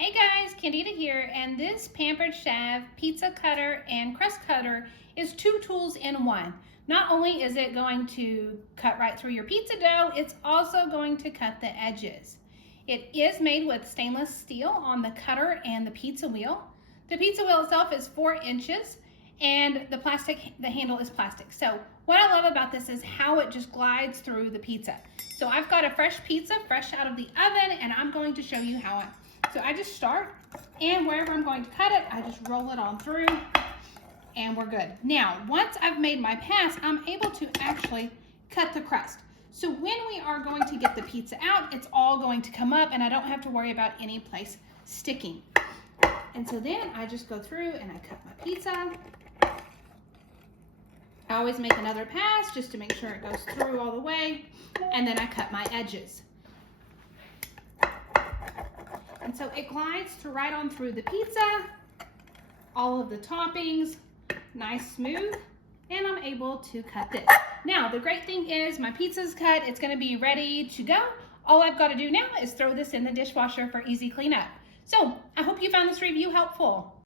Hey guys, Candida here, and this Pampered Chef pizza cutter and crust cutter is two tools in one. Not only is it going to cut right through your pizza dough, it's also going to cut the edges. It is made with stainless steel on the cutter and the pizza wheel. The pizza wheel itself is 4 inches and the handle is plastic. So what I love about this is how it just glides through the pizza. So I've got a fresh pizza, fresh out of the oven, and I'm going to show you how so I just start, and wherever I'm going to cut it, I just roll it on through, and we're good. Now, once I've made my pass, I'm able to actually cut the crust. So when we are going to get the pizza out, it's all going to come up, and I don't have to worry about any place sticking. And so then I just go through and I cut my pizza. I always make another pass just to make sure it goes through all the way, and then I cut my edges. And so it glides right on through the pizza, all of the toppings, nice smooth, and I'm able to cut this. Now, the great thing is my pizza's cut, it's gonna be ready to go. All I've gotta do now is throw this in the dishwasher for easy cleanup. So I hope you found this review helpful.